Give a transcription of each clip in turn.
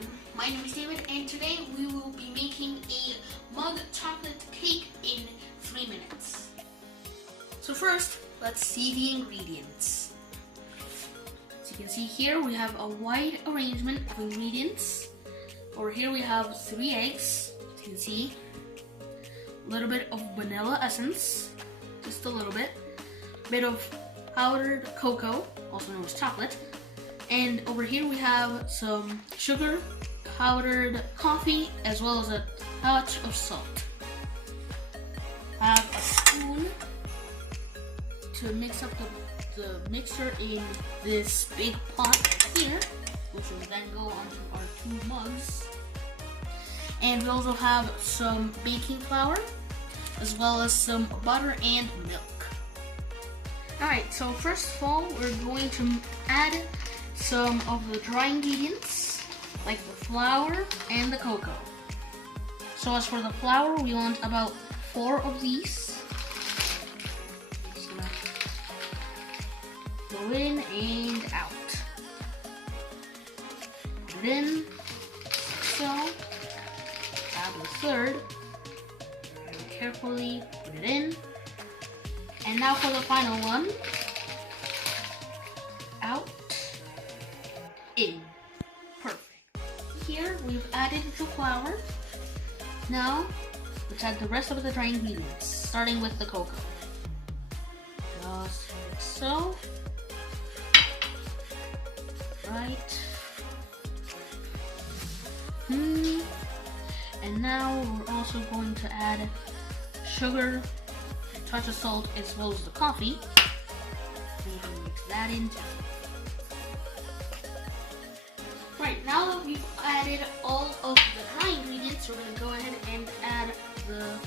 everyone, my name is David and today we will be making a mug chocolate cake in 3 minutes. So first, let's see the ingredients. As you can see here, we have a wide arrangement of ingredients. Over here we have 3 eggs, as you can see, a little bit of vanilla essence, just a little bit of powdered cocoa, also known as chocolate, and over here we have some sugar, powdered coffee, as well as a touch of salt. I have a spoon to mix up the mixture in this big pot here, which will then go onto our 2 mugs. And we also have some baking flour, as well as some butter and milk. Alright, so first of all, we're going to add some of the dry ingredients, like the flour and the cocoa. So as for the flour, we want about 4 of these. Just gonna go in and out. Put it in, so. Add the third. Very carefully put it in. And now for the final one. Out. In. Perfect. Here we've added the flour. Now let's add the rest of the dry ingredients, starting with the cocoa. Just like so. Right. And now we're also going to add sugar, a touch of salt, as well as the coffee. Maybe mix that in too. Right, now that we've added all of the dry ingredients, we're going to go ahead and add the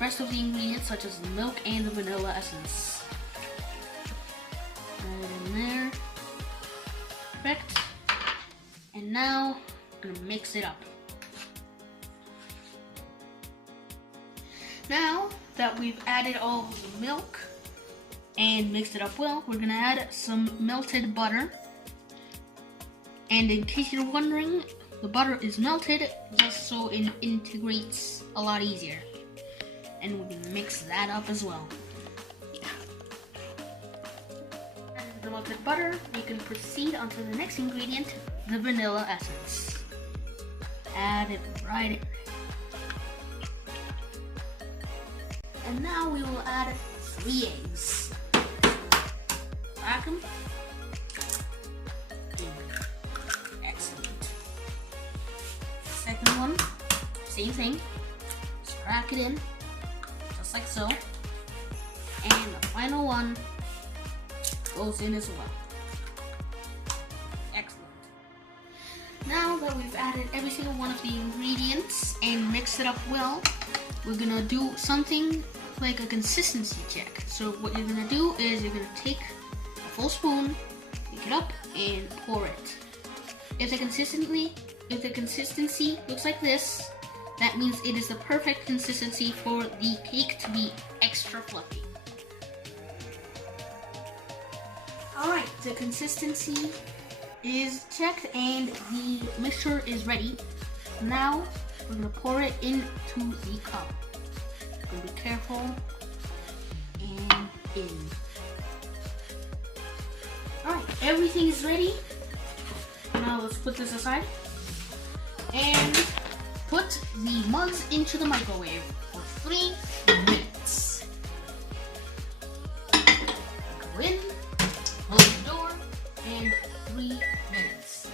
rest of the ingredients, such as the milk and the vanilla essence. Add it in there. Perfect. And now I'm going to mix it up. Now that we've added all of the milk and mixed it up well, we're going to add some melted butter. And in case you're wondering, the butter is melted just so it integrates a lot easier. And we can mix that up as well. Add the melted butter, we can proceed onto the next ingredient, the vanilla essence. Add it right in. And now we will add 3 eggs. Crack them. Excellent. Second one, same thing. Just crack it in, just like so. And the final one goes in as well. Excellent. Now that we've added every single one of the ingredients and mixed it up well, we're gonna do something like a consistency check. So what you're gonna do is you're gonna take a full spoon, pick it up, and pour it. If the consistency looks like this, that means it is the perfect consistency for the cake to be extra fluffy. Alright, the consistency is checked and the mixture is ready. Now we're going to pour it into the cup. We're going to be careful and in. Alright, everything is ready. Now let's put this aside and put the mugs into the microwave for 3 minutes. Go in, close the door, and 3 minutes.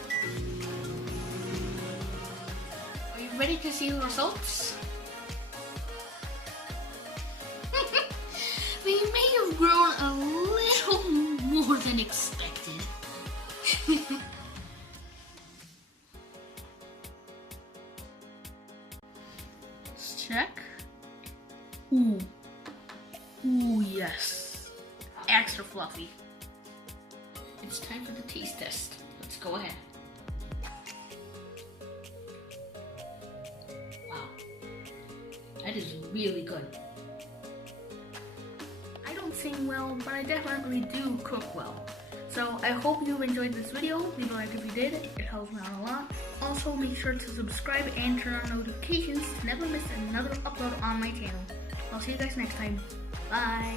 Are you ready to see the results? They may have grown a little more than expected. Let's check. Ooh, yes. Extra fluffy. It's time for the taste test. Let's go ahead. Wow. That is really good. I don't sing well, but I definitely do cook well. So I hope you enjoyed this video. Leave a like if you did, it helps me out a lot. Also make sure to subscribe and turn on notifications to never miss another upload on my channel. I'll see you guys next time. Bye!